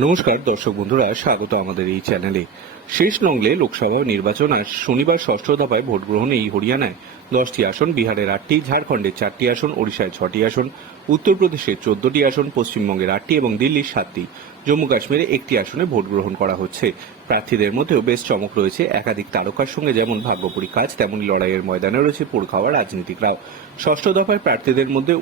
নমস্কার, দর্শক বন্ধুরা, স্বাগত আমাদের এই চ্যানেলে। শেষ নংলে লোকসভা নির্বাচন আজ শনিবার ষষ্ঠ দফায় ভোট গ্রহণে এই হরিয়ানায়। দশটি আসন, বিহারের আটটি, ঝাড়খণ্ডের চারটি আসন, ওড়িশায় ছটি আসন, উত্তরপ্রদেশের চোদ্দটি আসন, পশ্চিমবঙ্গের আটটি এবং দিল্লির সাতটি। জম্মু কাশ্মীরে একটি আসনে ভোট গ্রহণ করা হচ্ছে। প্রার্থীদের মধ্যেও বেশ চমক রয়েছে একাধিক তারকার সঙ্গে, যেমন ভাগ্যপুরী কাজ তেমনই লড়াইয়ের ময়দানে রয়েছে পোড় খাওয়া রাজনীতিকরাও। ষষ্ঠ দফায় প্রার্থীদের মধ্যে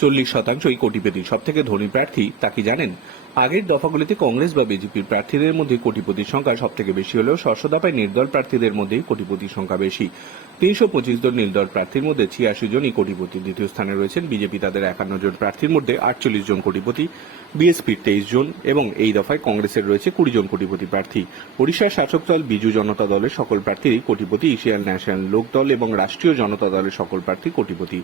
চল্লিশ শতাংশই কোটিপতি সব থেকে ধনী প্রার্থী, তা কি জানেন? আগের দফাগুলিতে কংগ্রেস বা বিজেপির প্রার্থীদের মধ্যে কোটিপতির সংখ্যা সব থেকে বেশি হলেও ষষ্ঠ দফায় নির্দল প্রার্থীদের মধ্যেই কোটিপতির সংখ্যা বেশি। তিনশো পঁচিশ জন নির্দল প্রার্থীর মধ্যে ছিয়াশি জনই কোটিপতি দ্বিতীয় স্থানে রয়েছেন। বিজেপি তাদের একান্ন জন প্রার্থীর মধ্যে আটচল্লিশ জন কোটিপতি, বিএসপির তেইশ জন এবং এই দফায় কংগ্রেসের রয়েছে কুড়ি জন কোটিপতি প্রার্থী। ওড়িশার শাসক দল, বিজু জনতা দলের সকল প্রার্থীরই কোটিপতি, এশিয়ান ন্যাশনাল লোক দল এবং রাষ্ট্রীয় জনতা দলের সকল প্রার্থী কোটিপতি।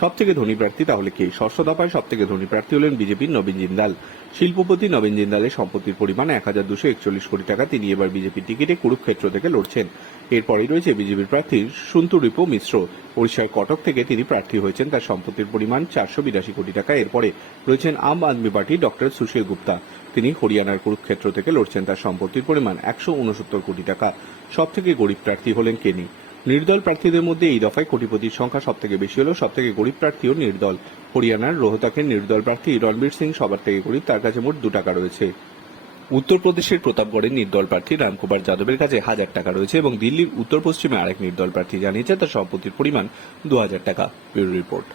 সব থেকে ধনী প্রার্থী তাহলে কে? ষষ্ঠ দফায় সব থেকে ধনী প্রার্থী হলেন বিজেপির নবীন জিন্দাল। শিল্পপতি নবীন জিন্দালের সম্পত্তির পরিমাণ এক হাজার দুশো একচল্লিশ কোটি টাকা। তিনি এবার বিজেপির টিকিটে কুরুক্ষেত্র থেকে লড়ছেন। এরপরেই রয়েছে বিজেপির প্রার্থী সুন্তুরিপো মিশ্র। ওড়িশার কটক থেকে তিনি প্রার্থী হয়েছেন। তার সম্পত্তির পরিমাণ চারশো বিরাশি কোটি টাকা। এরপরে রয়েছেন আম আদমি পার্টির ডক্টর সুশীল গুপ্তা। তিনি হরিয়ানার কুরুক্ষেত্র থেকে লড়ছেন। তার সম্পত্তির পরিমাণ একশো উনসত্তর কোটি টাকা। সব থেকে গরিব প্রার্থী হলেন কেনি। নির্দল প্রার্থীদের মধ্যে এই দফায় কোটিপতির সংখ্যা সব থেকে বেশি হলেও সব থেকে গরিব প্রার্থীও নির্দল। হরিয়ানার রোহতাকের নির্দল প্রার্থী রণবীর সিং সবার থেকে গরিব, তার কাছে মোট দু টাকা রয়েছে। উত্তরপ্রদেশের প্রতাপগড়ের নির্দল প্রার্থী রামকুমার যাদবের কাছে হাজার টাকা রয়েছে এবং দিল্লির উত্তর পশ্চিমে আরেক নির্দল প্রার্থী জানিয়েছে, তার সম্পত্তির পরিমাণ দু হাজার টাকা। Bureau report.